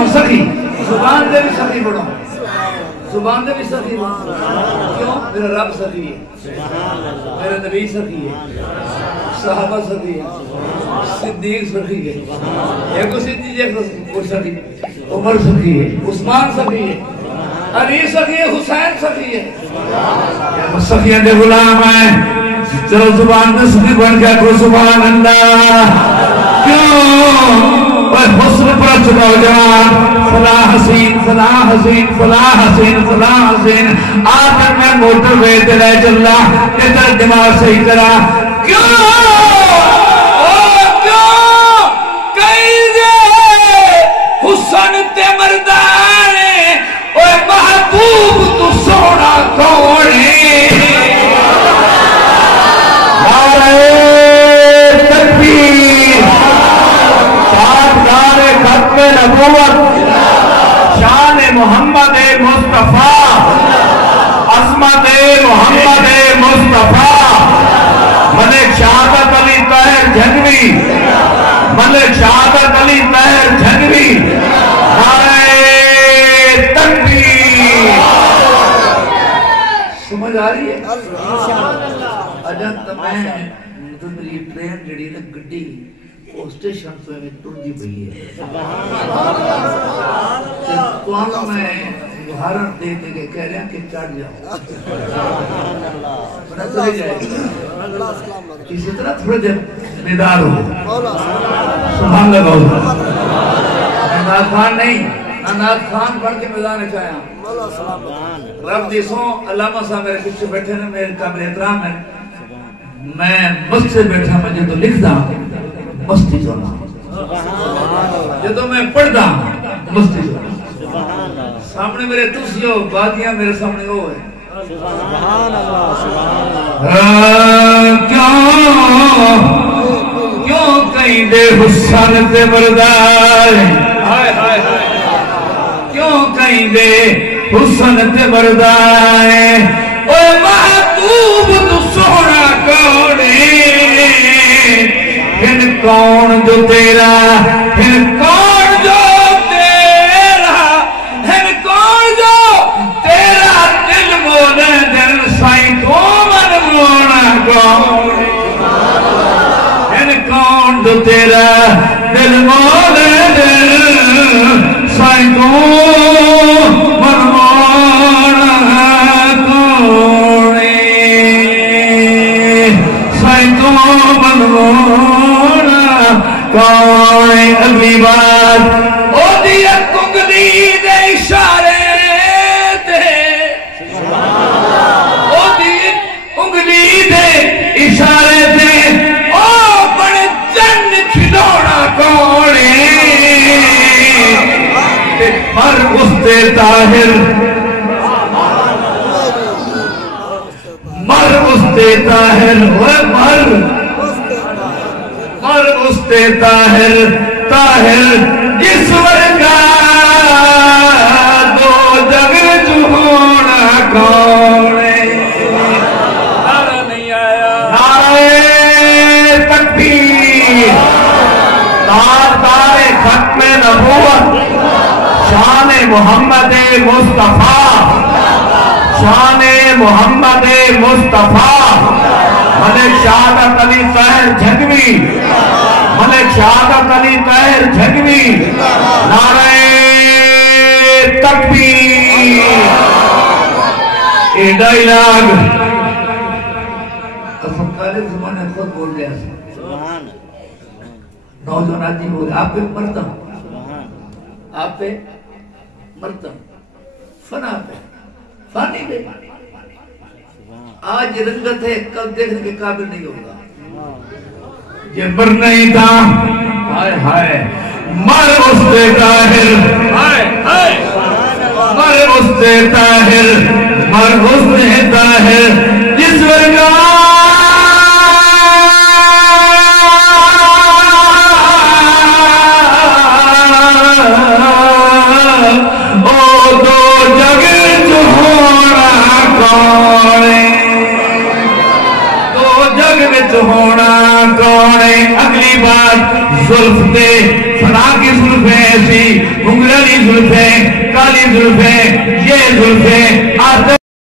بڑھو سخی زبان دے بھی سخی بڑھو زبان دے بھی سخی بڑھو کیوں میرا رب سخی ہے میرا نبی سخی ہے صحابہ سخی ہے صدیق سخی ہے ایک صدیق ایک سخی عمر سخی ہے عثمان سخی ہے علی سخی ہے حسین سخی ہے سخیان دے غلام ہیں چلو زبان دے سخی بن گیا کو سبحان اللہ کیوں حسن پر چکاؤ جوان فلاح حسین فلاح حسین فلاح حسین فلاح حسین آخر میں موٹر وے تیرے چلا ادھر دماغ صحیح کرا کیوں کئی دے حسن تے مردانے اوہ محبوب تو سونا کونے نبوت شان محمد مصطفیٰ عظمت محمد مصطفیٰ ملک شہادت علی طاہر جھنگوی ملک شہادت علی طاہر جھنگوی نعرہ تکبیر سمجھ آ رہی ہے اجازت میں میری ٹرین جڑی نا گڈی اسٹیشن سے میں ٹردی پئی ہے تو میں بہارن دے کے کہہ رہے ہیں کہ چڑھ جاؤ بنا چلے جائے اسی طرح تھوڑے دیر بیدار ہو سبحان لگا ہوگا ناد خان نہیں ناد خان پڑھ کے میدان چاہیا رب دیسوں علامہ صاحب میرے پیچھے بیٹھے نے میرے قابل احترام ہے میں مسجد بیٹھا مجھے تو لکھ دا مسجد ہونا جدو میں پڑھ دا مسجد ہونا سامنے میرے تسیو بادیاں میرے سامنے ہو ہے کیوں کہیں دے حسن تے مردائے کیوں کہیں دے حسن تے مردائے اوہ محبوب تو سونا کونے پھر کون جو تیرا پھر کون جو تیرا پھر کون جو تیرا دل مونے دل سائیں تو من مونا کون پھر کون جو تیرا دل مونے دل سائیں تو من مونا کون سائیں تو من مونا کون اگلی بات او دیا کنگلی دے اشارے دے او دیا کنگلی دے اشارے دے او بڑے جن کھلونا کون مر اس دے طاہر مر اس دے طاہر مر اور اس تے طاہر طاہر جس ورگا دو جگ جہونا کونے نعرہ نہیں آیا نعرہ تکبیر تار ختم نبوت شان محمد مصطفیٰ شان محمد مصطفیٰ ملک شہادت علی طاہر جھنگوی ملک شہادت علی طاہر جھنگوی نعرہ تکبیر اے ڈائیلاگ افقال زمانے خود بول گیا نوجوان آدمی بول گیا آپ پہ مرتا ہوں آپ پہ مرتا ہوں فنا پہ فانی پہ آج رنگت ہے کل دیکھنے کے قابل نہیں ہوگا یہ مر نہیں تھا ہائے ہائے مر اس دے طاہر مر اس دے طاہر مر اس دے طاہر جس ورگا او دو جگ جو ہونا کونے ہونا کون ہے اگلی بات زلف دے فنا کی زلف ایسی انگلی کالی زلفیں یہ زلفیں